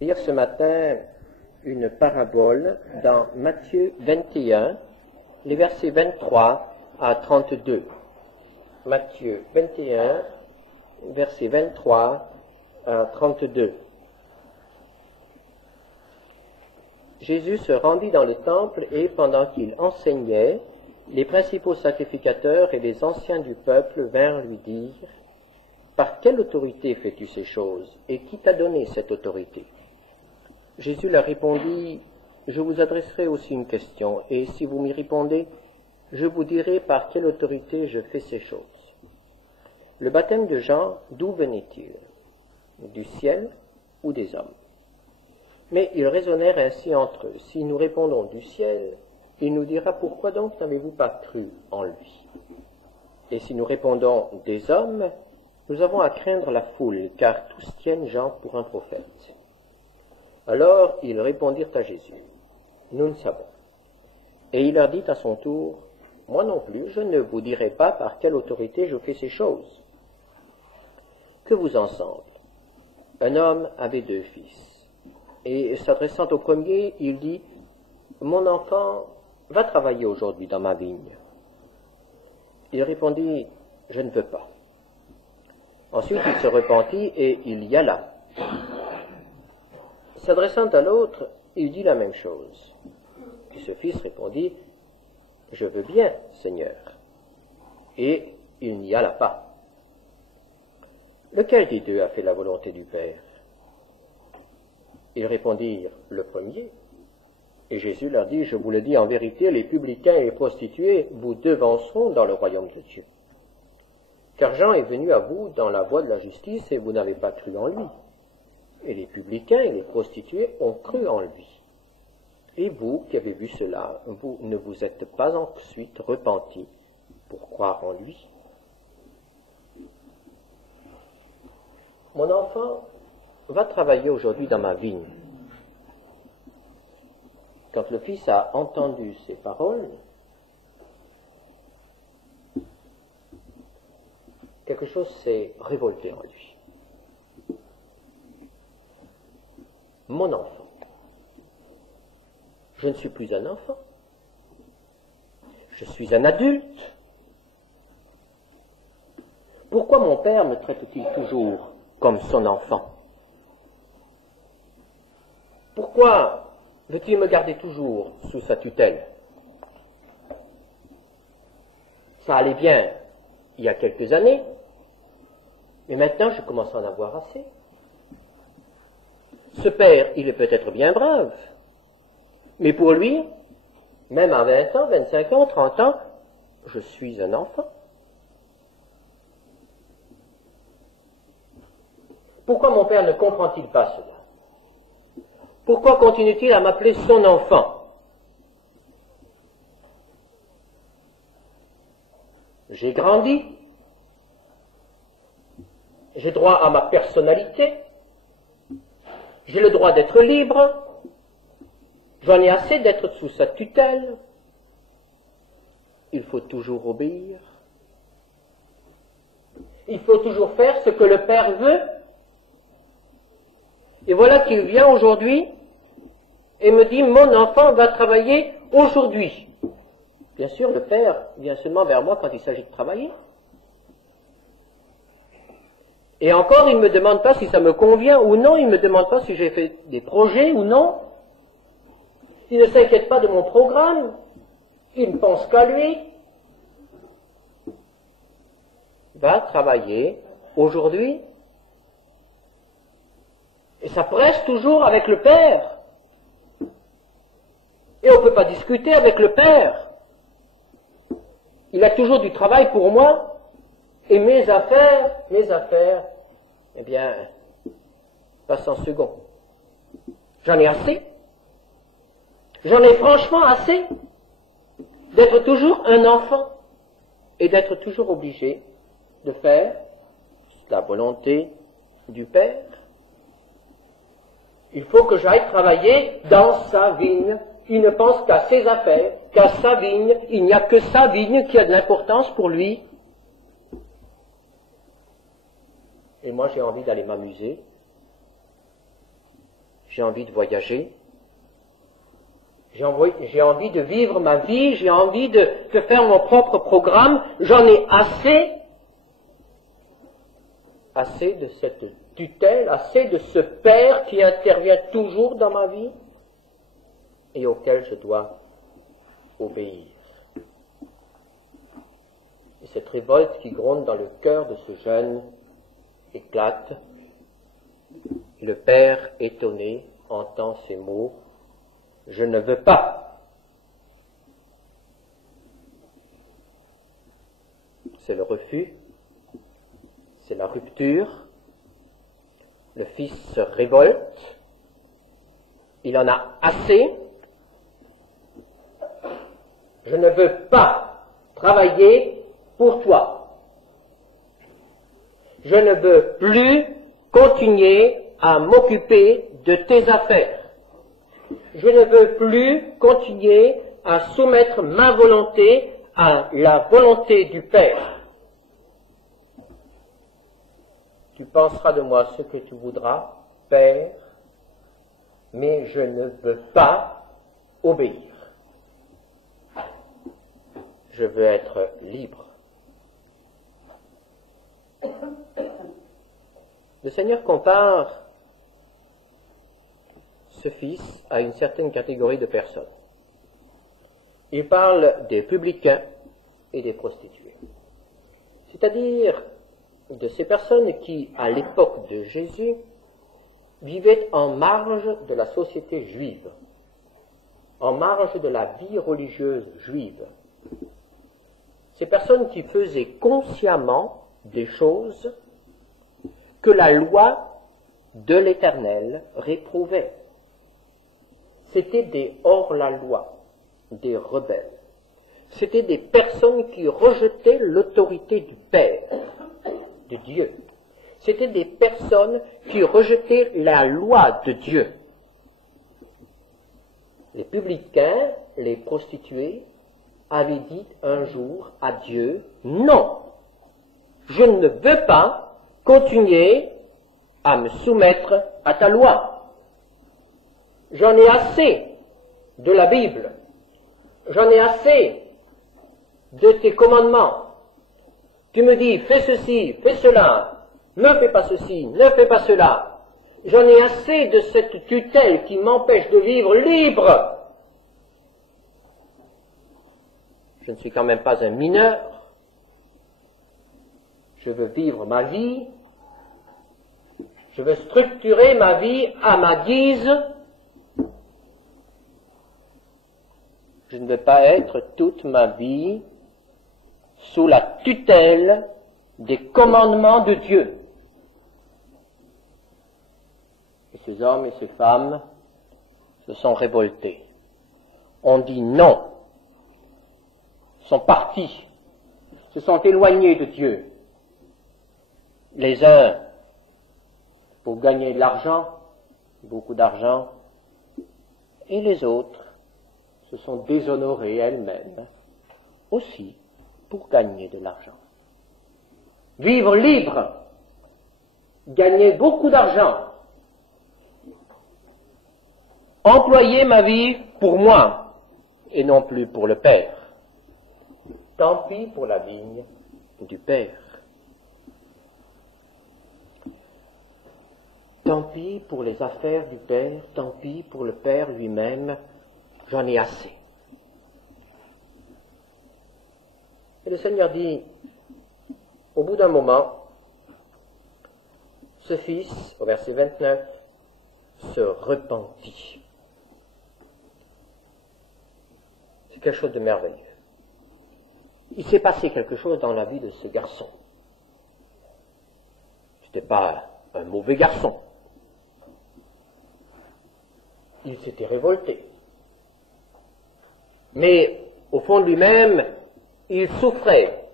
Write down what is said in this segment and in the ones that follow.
lire ce matin une parabole dans Matthieu 21, les versets 23 à 32. Matthieu 21, versets 23 à 32. Jésus se rendit dans le temple et, pendant qu'il enseignait, les principaux sacrificateurs et les anciens du peuple vinrent lui dire : « Par quelle autorité fais-tu ces choses, et qui t'a donné cette autorité ?» Jésus leur répondit : « Je vous adresserai aussi une question, et si vous m'y répondez, je vous dirai par quelle autorité je fais ces choses. Le baptême de Jean, d'où venait-il ? Du ciel ou des hommes ? » Mais ils raisonnèrent ainsi entre eux : si nous répondons du ciel, il nous dira : pourquoi donc n'avez-vous pas cru en lui ? Et si nous répondons des hommes, nous avons à craindre la foule, car tous tiennent Jean pour un prophète. Alors ils répondirent à Jésus : nous ne savons. Et il leur dit à son tour : moi non plus, je ne vous dirai pas par quelle autorité je fais ces choses. Que vous en semble ? Un homme avait 2 fils. Et s'adressant au premier, il dit : mon enfant, va travailler aujourd'hui dans ma vigne. Il répondit : je ne veux pas. Ensuite il se repentit et il y alla. S'adressant à l'autre, il dit la même chose. Puis ce fils répondit : je veux bien, Seigneur. Et il n'y alla pas. Lequel des 2 a fait la volonté du Père ? Ils répondirent : le premier. Et Jésus leur dit : je vous le dis en vérité, les publicains et les prostituées vous devanceront dans le royaume de Dieu. Car Jean est venu à vous dans la voie de la justice et vous n'avez pas cru en lui. Et les publicains et les prostituées ont cru en lui. Et vous qui avez vu cela, vous ne vous êtes pas ensuite repentis pour croire en lui. Mon enfant, va travailler aujourd'hui dans ma vigne. Quand le fils a entendu ces paroles, quelque chose s'est révolté en lui. Mon enfant. Je ne suis plus un enfant. Je suis un adulte. Pourquoi mon père me traite-t-il toujours comme son enfant ? Pourquoi veut-il me garder toujours sous sa tutelle ? Ça allait bien il y a quelques années, mais maintenant je commence à en avoir assez. Ce père, il est peut-être bien brave, mais pour lui, même à 20 ans, 25 ans, 30 ans, je suis un enfant. Pourquoi mon père ne comprend-il pas cela ? Pourquoi continue-t-il à m'appeler son enfant ? J'ai grandi, j'ai droit à ma personnalité, j'ai le droit d'être libre, j'en ai assez d'être sous sa tutelle. Il faut toujours obéir. Il faut toujours faire ce que le Père veut. Et voilà qu'il vient aujourd'hui et me dit : mon enfant va travailler aujourd'hui. Bien sûr, le Père vient seulement vers moi quand il s'agit de travailler. Et encore, il ne me demande pas si ça me convient ou non, il ne me demande pas si j'ai fait des projets ou non. Il ne s'inquiète pas de mon programme, il ne pense qu'à lui. Va travailler aujourd'hui. Et ça presse toujours avec le Père. Et on ne peut pas discuter avec le Père. Il a toujours du travail pour moi. Et mes affaires, eh bien, passent en second. J'en ai assez. J'en ai franchement assez d'être toujours un enfant et d'être toujours obligé de faire la volonté du Père. Il faut que j'aille travailler dans sa vigne. Il ne pense qu'à ses affaires, qu'à sa vigne. Il n'y a que sa vigne qui a de l'importance pour lui. Et moi, j'ai envie d'aller m'amuser. j'ai envie de voyager, j'ai envie de vivre ma vie, j'ai envie de faire mon propre programme, j'en ai assez de cette tutelle, assez de ce père qui intervient toujours dans ma vie et auquel je dois obéir. Et cette révolte qui gronde dans le cœur de ce jeune éclate. Le père, étonné, entend ces mots « Je ne veux pas ». C'est le refus, c'est la rupture. Le fils se révolte, il en a assez. Je ne veux pas travailler pour toi. Je ne veux plus continuer à m'occuper de tes affaires. Je ne veux plus continuer à soumettre ma volonté à la volonté du Père. Tu penseras de moi ce que tu voudras, Père, mais je ne veux pas obéir. Je veux être libre. Le Seigneur compare ce fils à une certaine catégorie de personnes. Il parle des publicains et des prostituées. C'est-à-dire de ces personnes qui, à l'époque de Jésus, vivaient en marge de la société juive, en marge de la vie religieuse juive. Ces personnes qui faisaient consciemment des choses que la loi de l'Éternel réprouvait. C'étaient des hors-la-loi, des rebelles. C'étaient des personnes qui rejetaient l'autorité du Père, de Dieu. C'étaient des personnes qui rejetaient la loi de Dieu. Les publicains, les prostituées, avaient dit un jour à Dieu, non, je ne veux pas continuer à me soumettre à ta loi. J'en ai assez de la Bible. J'en ai assez de tes commandements. Tu me dis, fais ceci, fais cela, ne fais pas ceci, ne fais pas cela. J'en ai assez de cette tutelle qui m'empêche de vivre libre. Je ne suis quand même pas un mineur. Je veux vivre ma vie. Je veux structurer ma vie à ma guise. Je ne veux pas être toute ma vie sous la tutelle des commandements de Dieu. Et ces hommes et ces femmes se sont révoltés. On dit non. Sont partis, se sont éloignés de Dieu. Les uns pour gagner de l'argent, beaucoup d'argent, et les autres se sont déshonorés elles-mêmes aussi pour gagner de l'argent. Vivre libre, gagner beaucoup d'argent, employer ma vie pour moi et non plus pour le Père. Tant pis pour la vigne du Père. Tant pis pour les affaires du Père, tant pis pour le Père lui-même, j'en ai assez. Et le Seigneur dit, au bout d'un moment, ce fils, au verset 29, se repentit. C'est quelque chose de merveilleux. Il s'est passé quelque chose dans la vie de ce garçon. Ce n'était pas un mauvais garçon. Il s'était révolté. Mais au fond de lui-même, il souffrait.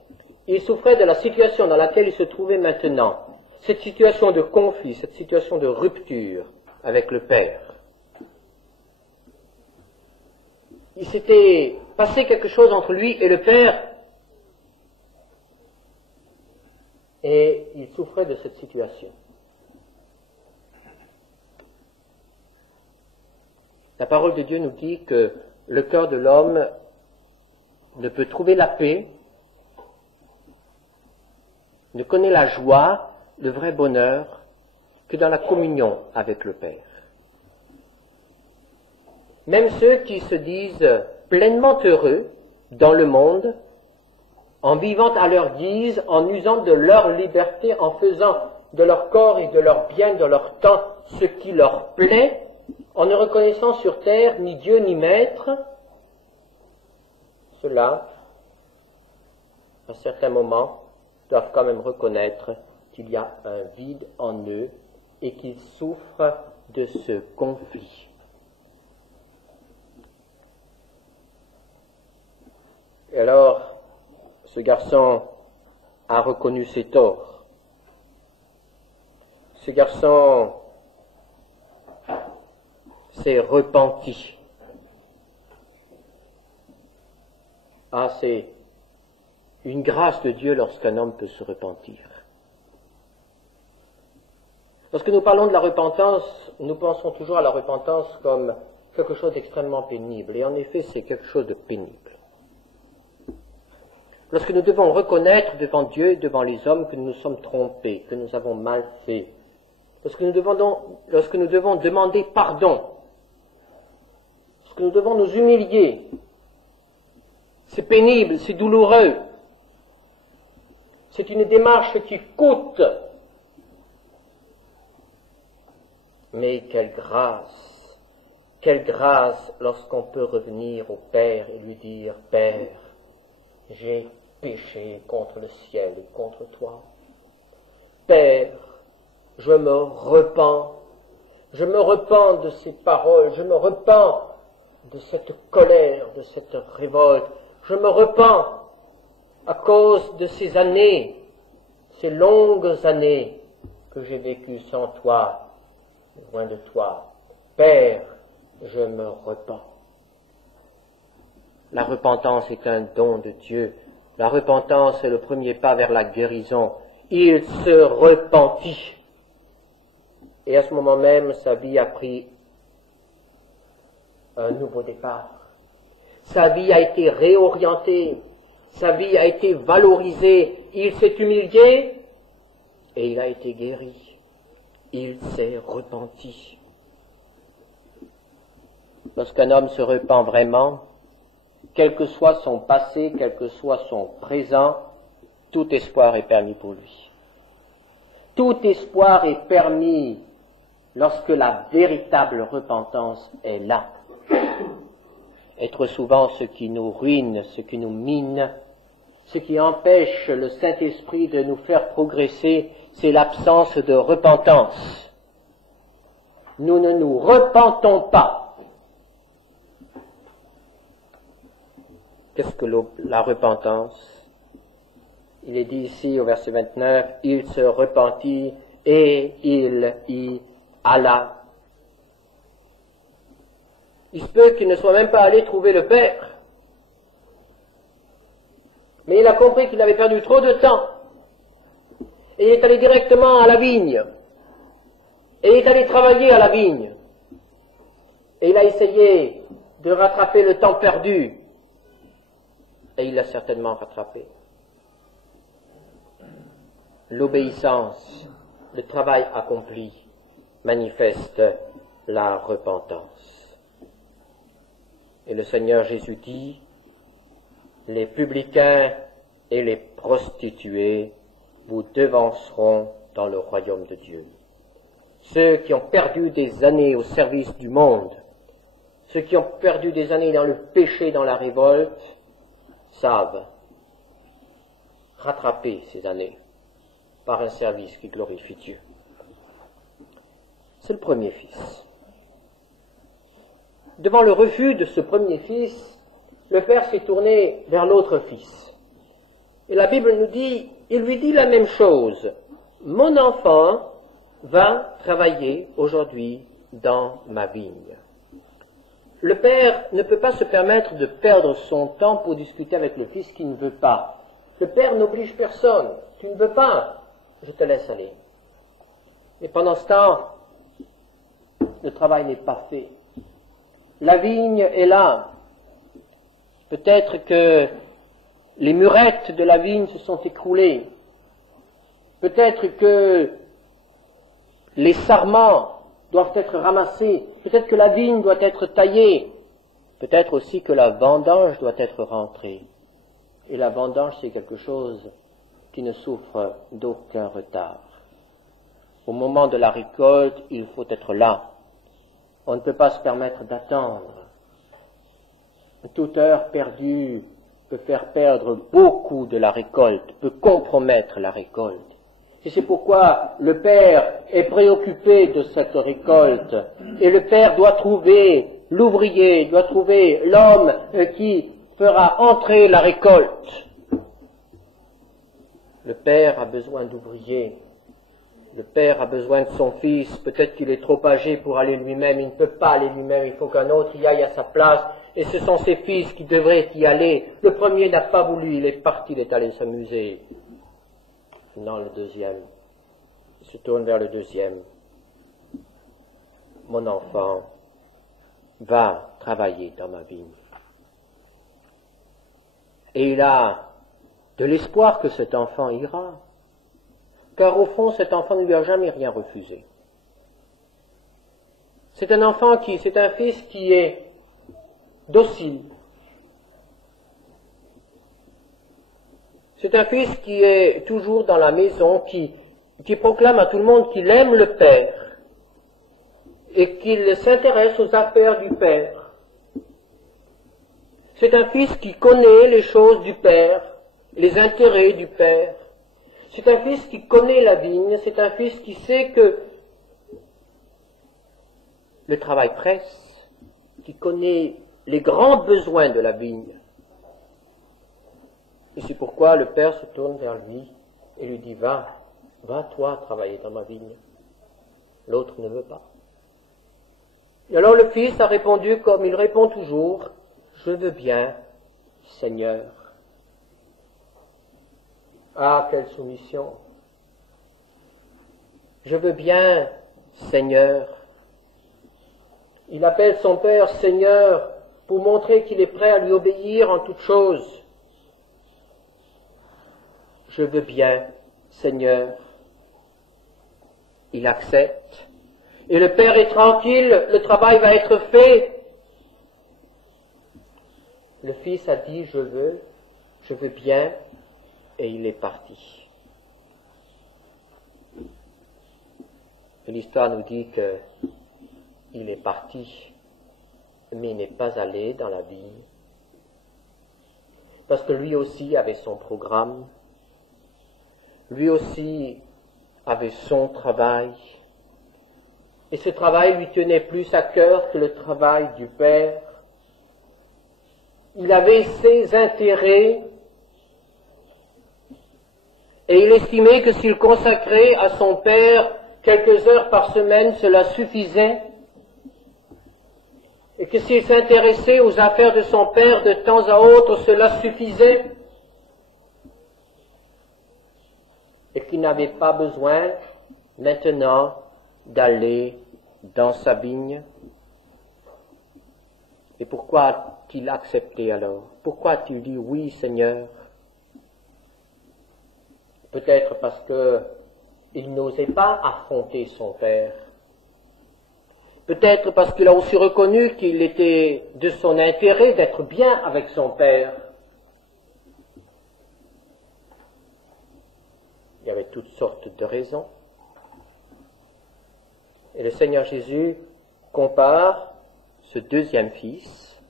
Il souffrait de la situation dans laquelle il se trouvait maintenant. Cette situation de conflit, cette situation de rupture avec le Père. Il s'était passé quelque chose entre lui et le Père. Et il souffrait de cette situation. La parole de Dieu nous dit que le cœur de l'homme ne peut trouver la paix, ne connaît la joie, le vrai bonheur, que dans la communion avec le Père. Même ceux qui se disent pleinement heureux dans le monde, en vivant à leur guise, en usant de leur liberté, en faisant de leur corps et de leur bien, de leur temps, ce qui leur plaît, en ne reconnaissant sur terre ni Dieu ni Maître, ceux-là, à certains moments, doivent quand même reconnaître qu'il y a un vide en eux et qu'ils souffrent de ce conflit. Et alors, ce garçon a reconnu ses torts. Ce garçon s'est repenti. Ah, c'est une grâce de Dieu lorsqu'un homme peut se repentir. Lorsque nous parlons de la repentance, nous pensons toujours à la repentance comme quelque chose d'extrêmement pénible. Et en effet, c'est quelque chose de pénible. Lorsque nous devons reconnaître devant Dieu et devant les hommes que nous nous sommes trompés, que nous avons mal fait, lorsque nous devons demander pardon, lorsque nous devons nous humilier, c'est pénible, c'est douloureux, c'est une démarche qui coûte. Mais quelle grâce lorsqu'on peut revenir au Père et lui dire « Père, j'ai péché contre le ciel et contre toi. Père, je me repens de ces paroles, je me repens de cette colère, de cette révolte, je me repens à cause de ces années, ces longues années que j'ai vécues sans toi, loin de toi. Père, je me repens. » La repentance est un don de Dieu. La repentance est le premier pas vers la guérison. Il se repentit. Et à ce moment même, sa vie a pris un nouveau départ. Sa vie a été réorientée. Sa vie a été valorisée. Il s'est humilié et il a été guéri. Il s'est repenti. Lorsqu'un homme se repent vraiment, quel que soit son passé, quel que soit son présent, tout espoir est permis pour lui. Tout espoir est permis lorsque la véritable repentance est là. Et trop souvent, ce qui nous ruine, ce qui nous mine, ce qui empêche le Saint-Esprit de nous faire progresser, c'est l'absence de repentance. Nous ne nous repentons pas. Qu'est-ce que la repentance? Il est dit ici au verset 29, « Il se repentit et il y alla. » Il se peut qu'il ne soit même pas allé trouver le Père. Mais il a compris qu'il avait perdu trop de temps. Et il est allé directement à la vigne. Et il est allé travailler à la vigne. Et il a essayé de rattraper le temps perdu. Et il l'a certainement rattrapé. L'obéissance, le travail accompli, manifeste la repentance. Et le Seigneur Jésus dit, les publicains et les prostituées vous devanceront dans le royaume de Dieu. Ceux qui ont perdu des années au service du monde, ceux qui ont perdu des années dans le péché, dans la révolte, savent rattraper ces années par un service qui glorifie Dieu. C'est le premier fils. Devant le refus de ce premier fils, le père s'est tourné vers l'autre fils. Et la Bible nous dit, il lui dit la même chose. Mon enfant va travailler aujourd'hui dans ma vigne. Le père ne peut pas se permettre de perdre son temps pour discuter avec le fils qui ne veut pas. Le père n'oblige personne. Tu ne veux pas, je te laisse aller. Et pendant ce temps, le travail n'est pas fait. la vigne est là. Peut-être que les murettes de la vigne se sont écroulées. Peut-être que les sarments doivent être ramassés. Peut-être que la vigne doit être taillée. Peut-être aussi que la vendange doit être rentrée. Et la vendange, c'est quelque chose qui ne souffre d'aucun retard. Au moment de la récolte, il faut être là. On ne peut pas se permettre d'attendre. Toute heure perdue peut faire perdre beaucoup de la récolte, peut compromettre la récolte. Et c'est pourquoi le Père est préoccupé de cette récolte. Et le Père doit trouver l'ouvrier, doit trouver l'homme qui fera entrer la récolte. Le Père a besoin d'ouvriers. Le Père a besoin de son Fils. Peut-être qu'il est trop âgé pour aller lui-même. Il ne peut pas aller lui-même. Il faut qu'un autre y aille à sa place. Et ce sont ses fils qui devraient y aller. Le premier n'a pas voulu. Il est parti. Il est allé s'amuser. Non, le deuxième. Il se tourne vers le deuxième. Mon enfant, va travailler dans ma vigne. Et il a de l'espoir que cet enfant ira. Car au fond, cet enfant ne lui a jamais rien refusé. C'est un fils qui est docile. C'est un fils qui est toujours dans la maison, qui proclame à tout le monde qu'il aime le Père et qu'il s'intéresse aux affaires du Père. C'est un fils qui connaît les choses du Père, les intérêts du Père. C'est un fils qui connaît la vigne, c'est un fils qui sait que le travail presse, qui connaît les grands besoins de la vigne. Et c'est pourquoi le Père se tourne vers lui et lui dit, va toi travailler dans ma vigne. L'autre ne veut pas. Et alors le Fils a répondu comme il répond toujours, je veux bien, Seigneur. Ah, quelle soumission! Je veux bien, Seigneur. Il appelle son Père Seigneur pour montrer qu'il est prêt à lui obéir en toutes choses. Je veux bien, Seigneur. Il accepte. Et le Père est tranquille, le travail va être fait. Le Fils a dit, je veux bien, et il est parti. Et l'histoire nous dit qu'il est parti, mais il n'est pas allé dans la vigne, parce que lui aussi avait son programme, lui aussi avait son travail, et ce travail lui tenait plus à cœur que le travail du Père. Il avait ses intérêts, et il estimait que s'il consacrait à son Père quelques heures par semaine, cela suffisait, et que s'il s'intéressait aux affaires de son Père de temps à autre, cela suffisait, et qu'il n'avait pas besoin maintenant d'aller dans sa vigne. Et pourquoi a-t-il accepté alors? Pourquoi a-t-il dit oui, Seigneur? Peut-être parce qu'il n'osait pas affronter son Père. Peut-être parce qu'il a aussi reconnu qu'il était de son intérêt d'être bien avec son Père. Il y avait toutes sortes de raisons. Et le Seigneur Jésus compare ce deuxième fils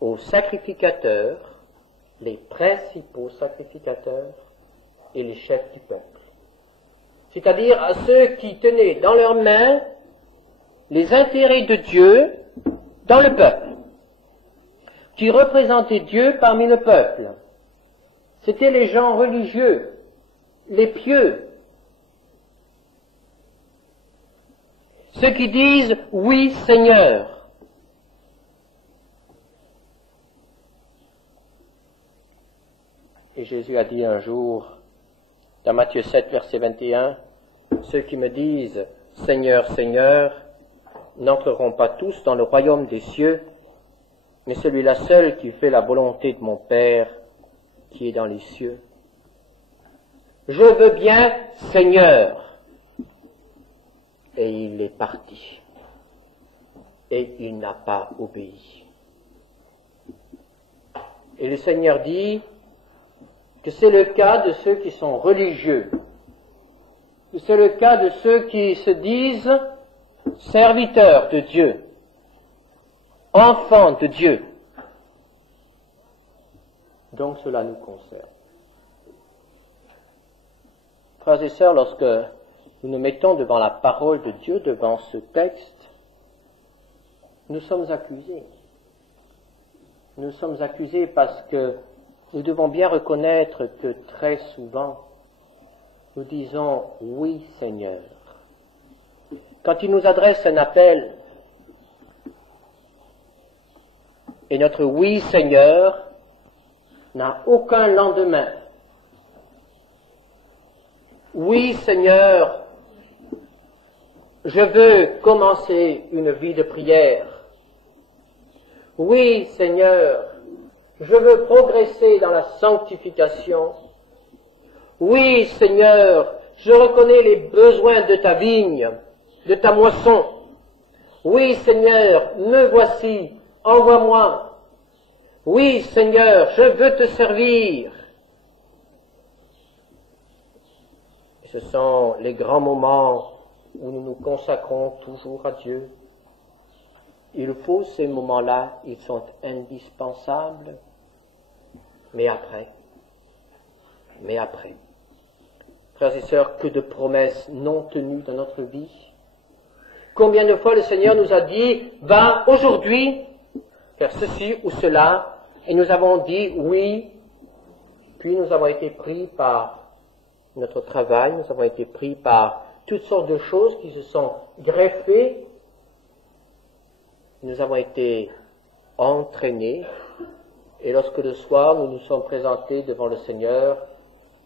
aux sacrificateurs, les principaux sacrificateurs et les chefs du peuple. C'est-à-dire à ceux qui tenaient dans leurs mains les intérêts de Dieu dans le peuple, qui représentaient Dieu parmi le peuple. C'étaient les gens religieux, les pieux, ceux qui disent « Oui, Seigneur ». Et Jésus a dit un jour, dans Matthieu 7, verset 21, « Ceux qui me disent « Seigneur, Seigneur », n'entreront pas tous dans le royaume des cieux, mais celui-là seul qui fait la volonté de mon Père qui est dans les cieux. Je veux bien, Seigneur. Et il est parti. Et il n'a pas obéi. Et le Seigneur dit que c'est le cas de ceux qui sont religieux. C'est le cas de ceux qui se disent serviteurs de Dieu, enfants de Dieu. Donc cela nous concerne. Frères et sœurs, lorsque nous nous mettons devant la parole de Dieu, devant ce texte, nous sommes accusés. Nous sommes accusés parce que nous devons bien reconnaître que très souvent, nous disons « Oui, Seigneur ». Quand il nous adresse un appel, et notre « Oui, Seigneur » n'a aucun lendemain. Oui, Seigneur, je veux commencer une vie de prière. Oui, Seigneur, je veux progresser dans la sanctification. Oui, Seigneur, je reconnais les besoins de ta vigne, de ta moisson. Oui, Seigneur, me voici, envoie-moi. Oui, Seigneur, je veux te servir. Ce sont les grands moments où nous nous consacrons toujours à Dieu. Il faut ces moments-là, ils sont indispensables. Mais après, frères et sœurs, que de promesses non tenues dans notre vie. Combien de fois le Seigneur nous a dit, va aujourd'hui faire ceci ou cela, et nous avons dit oui, puis nous avons été pris par notre travail, nous avons été pris par toutes sortes de choses qui se sont greffées, nous avons été entraînés, et lorsque le soir nous nous sommes présentés devant le Seigneur,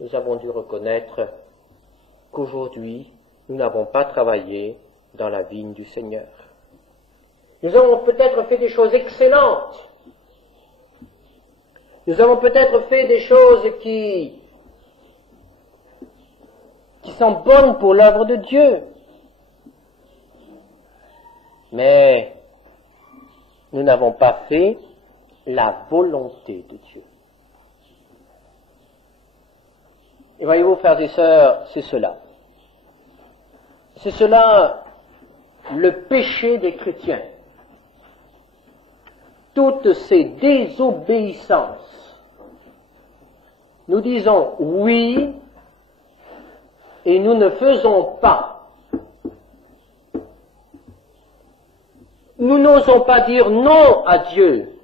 nous avons dû reconnaître qu'aujourd'hui nous n'avons pas travaillé dans la vigne du Seigneur. Nous avons peut-être fait des choses excellentes, nous avons peut-être fait des choses qui sont bonnes pour l'œuvre de Dieu, mais nous n'avons pas fait la volonté de Dieu. Et voyez-vous, frères et sœurs, c'est cela. C'est cela le péché des chrétiens. Toutes ces désobéissances. Nous disons oui et nous ne faisons pas. Nous n'osons pas dire non à Dieu.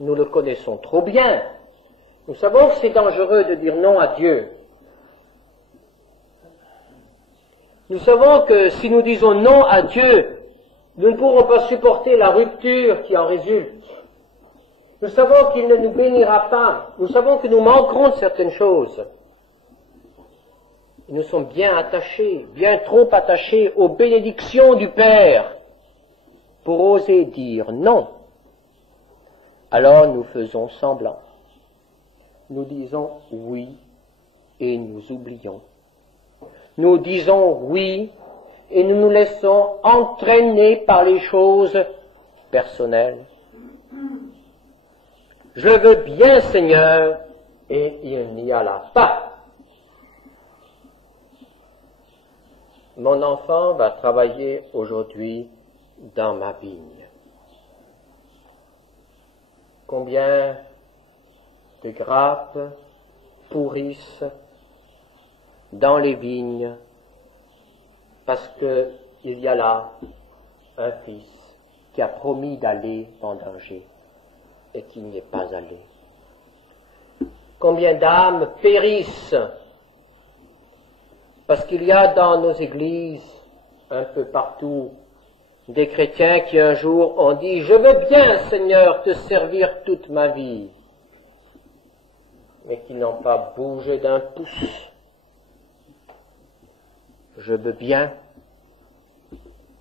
Nous le connaissons trop bien. Nous savons que c'est dangereux de dire non à Dieu. Nous savons que si nous disons non à Dieu, nous ne pourrons pas supporter la rupture qui en résulte. Nous savons qu'il ne nous bénira pas. Nous savons que nous manquerons de certaines choses. Nous sommes bien attachés, bien trop attachés aux bénédictions du Père pour oser dire non. Alors nous faisons semblant. Nous disons oui et nous oublions. Nous disons oui et nous nous laissons entraîner par les choses personnelles. Je veux bien, Seigneur, et il n'y alla pas. Mon enfant va travailler aujourd'hui dans ma vigne. Combien de grappes pourrissent dans les vignes parce qu'il y a là un fils qui a promis d'aller vendanger et qui n'y est pas allé. Combien d'âmes périssent parce qu'il y a dans nos églises, un peu partout, des chrétiens qui un jour ont dit « Je veux bien, Seigneur, te servir toute ma vie », mais qui n'ont pas bougé d'un pouce. Je veux bien,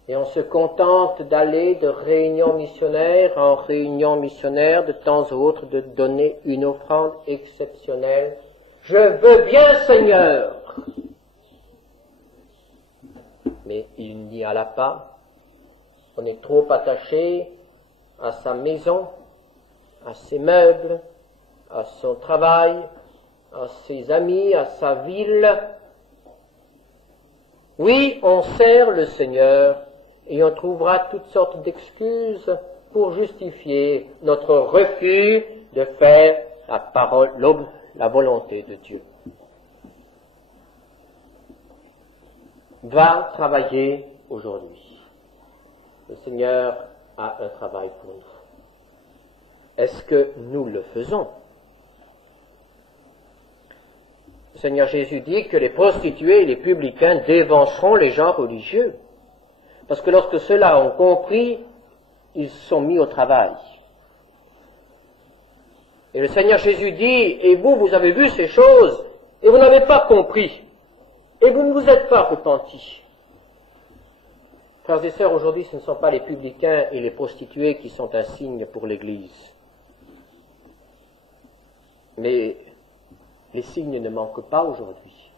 Et on se contente d'aller de réunion missionnaire en réunion missionnaire, de temps en temps, de donner une offrande exceptionnelle. Je veux bien, Seigneur. Mais il n'y alla pas. On est trop attaché à sa maison, à ses meubles, à son travail, à ses amis, à sa ville. Oui, on sert le Seigneur et on trouvera toutes sortes d'excuses pour justifier notre refus de faire la parole, la volonté de Dieu. Va travailler aujourd'hui. Le Seigneur a un travail pour nous. Est-ce que nous le faisons? Le Seigneur Jésus dit que les prostituées et les publicains dévanceront les gens religieux. Parce que lorsque ceux-là ont compris, ils se sont mis au travail. Et le Seigneur Jésus dit, et vous avez vu ces choses, et vous n'avez pas compris, et vous ne vous êtes pas repentis. Frères et sœurs, aujourd'hui, ce ne sont pas les publicains et les prostituées qui sont un signe pour l'Église. Mais les signes ne manquent pas aujourd'hui.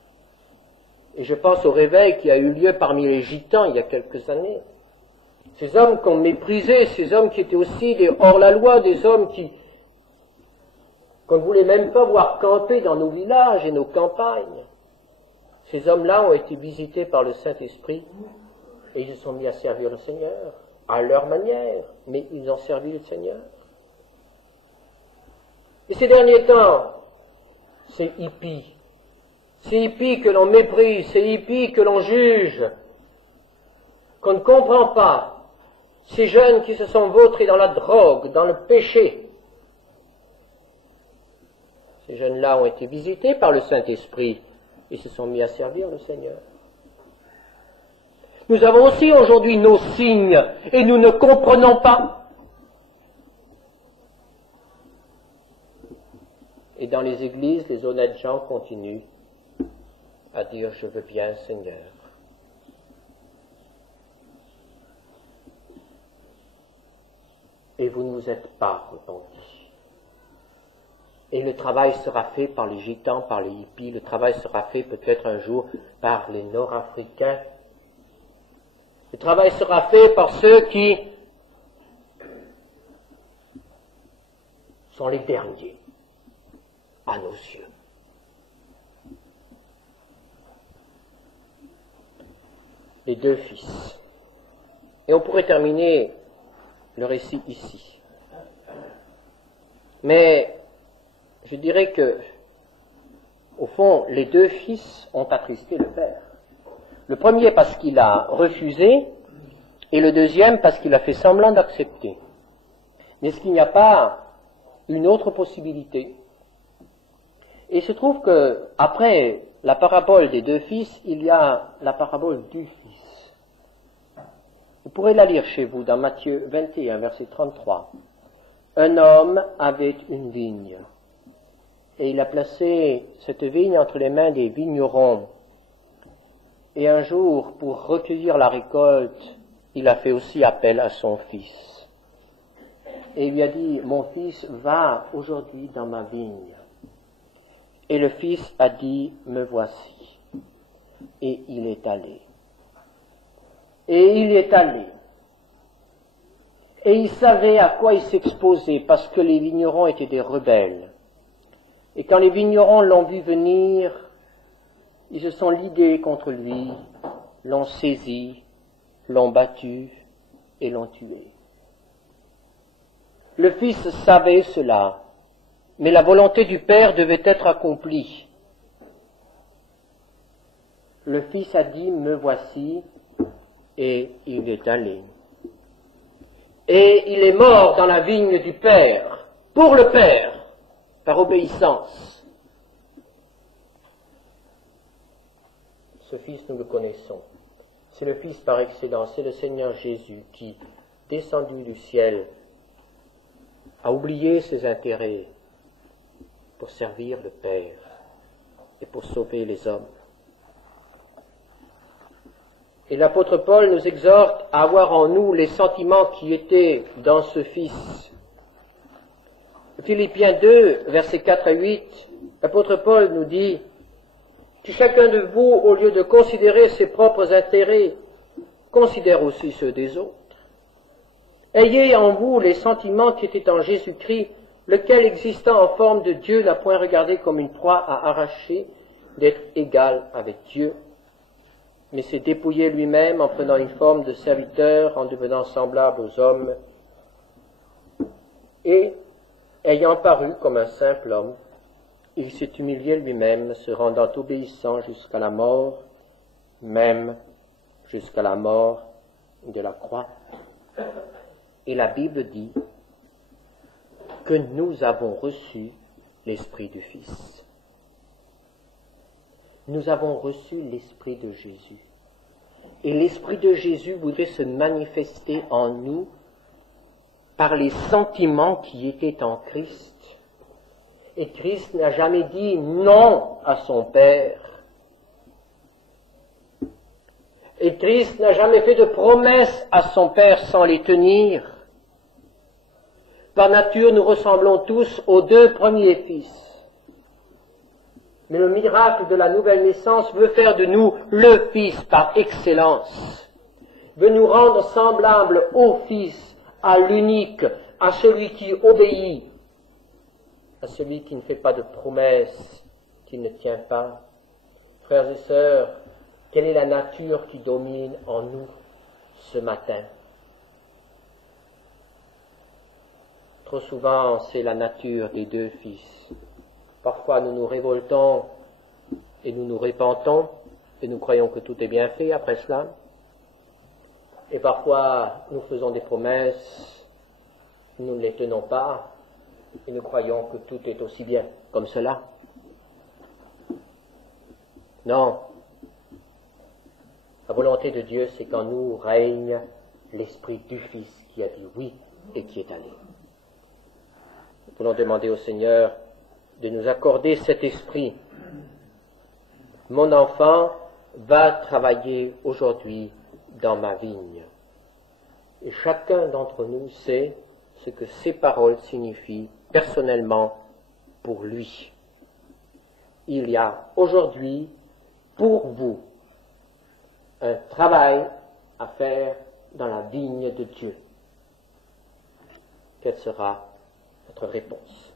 Et je pense au réveil qui a eu lieu parmi les gitans il y a quelques années. Ces hommes qu'on méprisait, ces hommes qui étaient aussi des hors-la-loi, des hommes qu'on ne voulait même pas voir camper dans nos villages et nos campagnes. Ces hommes-là ont été visités par le Saint-Esprit et ils se sont mis à servir le Seigneur, à leur manière, mais ils ont servi le Seigneur. Et ces derniers temps, ces hippies que l'on méprise, ces hippies que l'on juge, qu'on ne comprend pas, ces jeunes qui se sont vautrés dans la drogue, dans le péché, ces jeunes-là ont été visités par le Saint-Esprit et se sont mis à servir le Seigneur. Nous avons aussi aujourd'hui nos signes et nous ne comprenons pas. Et dans les églises, les honnêtes gens continuent à dire « Je veux bien, Seigneur ». Et vous ne vous êtes pas repentis. Et le travail sera fait par les gitans, par les hippies, le travail sera fait peut-être un jour par les Nord-Africains. Le travail sera fait par ceux qui sont les derniers à nos yeux. Les deux fils. Et on pourrait terminer le récit ici. Mais je dirais que, au fond, les deux fils ont attristé le père. Le premier parce qu'il a refusé, et le deuxième parce qu'il a fait semblant d'accepter. Mais est-ce qu'il n'y a pas une autre possibilité? Et il se trouve que, après la parabole des deux fils, il y a la parabole du fils. Vous pourrez la lire chez vous dans Matthieu 21, verset 33. Un homme avait une vigne, et il a placé cette vigne entre les mains des vignerons. Et un jour, pour recueillir la récolte, il a fait aussi appel à son fils. Et il lui a dit, mon fils, va aujourd'hui dans ma vigne. Et le fils a dit, me voici. Et il est allé. Et il est allé. Et il savait à quoi il s'exposait, parce que les vignerons étaient des rebelles. Et quand les vignerons l'ont vu venir, ils se sont ligués contre lui, l'ont saisi, l'ont battu et l'ont tué. Le fils savait cela, mais la volonté du Père devait être accomplie. Le fils a dit, me voici, et il est allé. Et il est mort dans la vigne du Père, pour le Père, par obéissance. Ce fils, nous le connaissons. C'est le Fils par excellence, c'est le Seigneur Jésus qui, descendu du ciel, a oublié ses intérêts pour servir le Père et pour sauver les hommes. Et l'apôtre Paul nous exhorte à avoir en nous les sentiments qui étaient dans ce Fils. Philippiens 2, versets 4 à 8, l'apôtre Paul nous dit que chacun de vous, au lieu de considérer ses propres intérêts, considère aussi ceux des autres. Ayez en vous les sentiments qui étaient en Jésus-Christ, lequel, existant en forme de Dieu, n'a point regardé comme une proie à arracher d'être égal avec Dieu, mais s'est dépouillé lui-même en prenant une forme de serviteur, en devenant semblable aux hommes, et, ayant paru comme un simple homme, il s'est humilié lui-même, se rendant obéissant jusqu'à la mort, même jusqu'à la mort de la croix. Et la Bible dit que nous avons reçu l'Esprit du Fils. Nous avons reçu l'Esprit de Jésus. Et l'Esprit de Jésus voudrait se manifester en nous par les sentiments qui étaient en Christ. Et Christ n'a jamais dit non à son Père. Et Christ n'a jamais fait de promesses à son Père sans les tenir. Par nature, nous ressemblons tous aux deux premiers fils. Mais le miracle de la nouvelle naissance veut faire de nous le Fils par excellence, veut nous rendre semblables au Fils, à l'unique, à celui qui obéit, à celui qui ne fait pas de promesses, qui ne tient pas. Frères et sœurs, quelle est la nature qui domine en nous ce matin? Trop souvent, c'est la nature des deux fils. Parfois, nous nous révoltons et nous nous repentons et nous croyons que tout est bien fait après cela. Et parfois, nous faisons des promesses, nous ne les tenons pas et nous croyons que tout est aussi bien comme cela. Non. La volonté de Dieu, c'est qu'en nous règne l'Esprit du Fils qui a dit oui et qui est allé. Nous voulons demander au Seigneur de nous accorder cet esprit. Mon enfant va travailler aujourd'hui dans ma vigne. Et chacun d'entre nous sait ce que ces paroles signifient personnellement pour lui. Il y a aujourd'hui pour vous un travail à faire dans la vigne de Dieu. Quelle sera votre réponse?